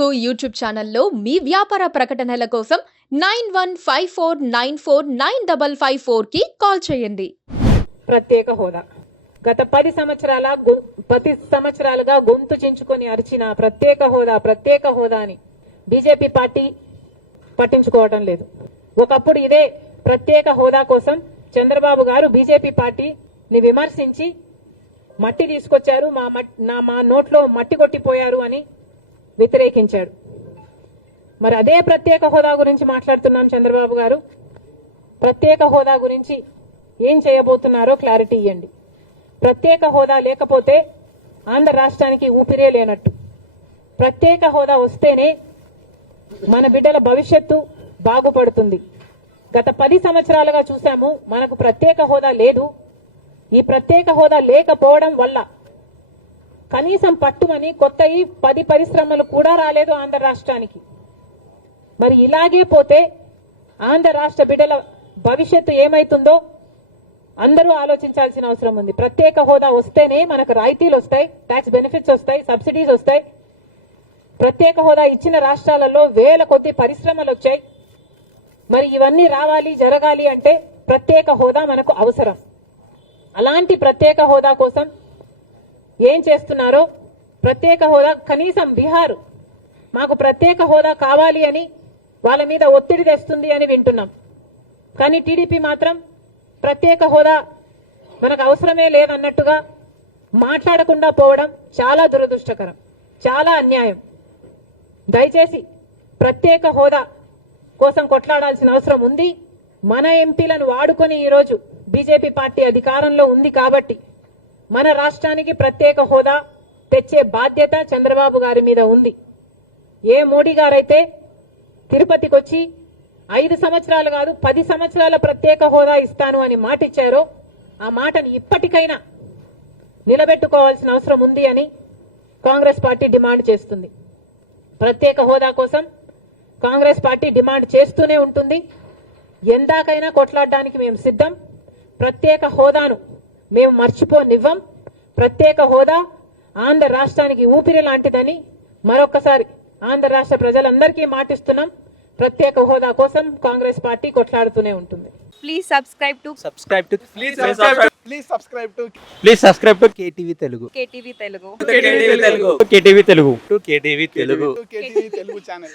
Telugu YouTube ఛానల్లో మీ వ్యాపార ప్రకటనల కోసం 9154949554కి కాల్ చేయండి. ప్రత్యేక హోదా గత 10 సంవత్సరాలుగా గొంతు చించుకొని అరిచిన ప్రత్యేక హోదా అని బీజేపీ పార్టీ పట్టించుకోవడం లేదు. ఒకప్పుడు ఇదే ప్రత్యేక హోదా కోసం చంద్రబాబు గారు బీజేపీ పార్టీని విమర్శించి మట్టి తీసుకొచ్చారు, మా నోట్లో మట్టి కొట్టిపోయారు అని వ్యతిరేకించాడు. మరి అదే ప్రత్యేక హోదా గురించి మాట్లాడుతున్నాం. చంద్రబాబు గారు ప్రత్యేక హోదా గురించి ఏం చేయబోతున్నారో క్లారిటీ ఇవ్వండి. ప్రత్యేక హోదా లేకపోతే ఆంధ్ర రాష్ట్రానికి ఊపిరే లేనట్టు. ప్రత్యేక హోదా వస్తేనే మన బిడ్డల భవిష్యత్తు బాగుపడుతుంది. గత 10 సంవత్సరాలుగా చూసాము, మనకు ప్రత్యేక హోదా లేదు. ఈ ప్రత్యేక హోదా లేకపోవడం వల్ల కనీసం పట్టుమని కొత్త 10 పరిశ్రమలు కూడా రాలేదు ఆంధ్ర రాష్ట్రానికి. మరి ఇలాగే పోతే ఆంధ్ర రాష్ట్ర బిడ్డల భవిష్యత్తు ఏమైతుందో అందరూ ఆలోచించాల్సిన అవసరం ఉంది. ప్రత్యేక హోదా వస్తేనే మనకు రాయితీలు వస్తాయి, ట్యాక్స్ బెనిఫిట్స్ వస్తాయి, సబ్సిడీస్ వస్తాయి. ప్రత్యేక హోదా ఇచ్చిన రాష్ట్రాలలో వేల కొద్ది పరిశ్రమలు వచ్చాయి. మరి ఇవన్నీ రావాలి, జరగాలి అంటే ప్రత్యేక హోదా మనకు అవసరం. అలాంటి ప్రత్యేక హోదా కోసం ఏం చేస్తున్నారో, ప్రత్యేక హోదా కనీసం బీహార్ మాకు ప్రత్యేక హోదా కావాలి అని వాళ్ళ మీద ఒత్తిడి తెస్తుంది అని వింటున్నాం. కానీ టీడీపీ మాత్రం ప్రత్యేక హోదా మనకు అవసరమే లేదన్నట్టుగా మాట్లాడకుండా పోవడం చాలా దురదృష్టకరం, చాలా అన్యాయం. దయచేసి ప్రత్యేక హోదా కోసం కొట్లాడాల్సిన అవసరం ఉంది. మన ఎంపీలను వాడుకొని ఈరోజు బీజేపీ పార్టీ అధికారంలో ఉంది కాబట్టి మన రాష్ట్రానికి ప్రత్యేక హోదా తెచ్చే బాధ్యత చంద్రబాబు గారి మీద ఉంది. ఏ మోడీ గారైతే తిరుపతికి వచ్చి 5 సంవత్సరాలు కాదు 10 సంవత్సరాల ప్రత్యేక హోదా ఇస్తాను అని మాట ఇచ్చారో ఆ మాటని ఇప్పటికైనా నిలబెట్టుకోవాల్సిన అవసరం ఉంది అని కాంగ్రెస్ పార్టీ డిమాండ్ చేస్తుంది. ప్రత్యేక హోదా కోసం కాంగ్రెస్ పార్టీ డిమాండ్ చేస్తూనే ఉంటుంది. ఎందాకైనా కొట్లాడడానికి మేము సిద్ధం. ప్రత్యేక హోదాను మేము మర్చిపోనివ్వం. ప్రత్యేక హోదా ఆంధ్ర రాష్ట్రానికి ఊపిరి లాంటిదని మరొకసారి ఆంధ్ర రాష్ట్ర ప్రజలందరికీ మాటిస్తున్నాం. ప్రత్యేక హోదా కోసం కాంగ్రెస్ పార్టీ కొట్లాడుతూనే ఉంటుంది. Please subscribe to KTV Telugu. KTV Telugu. KTV Telugu channel.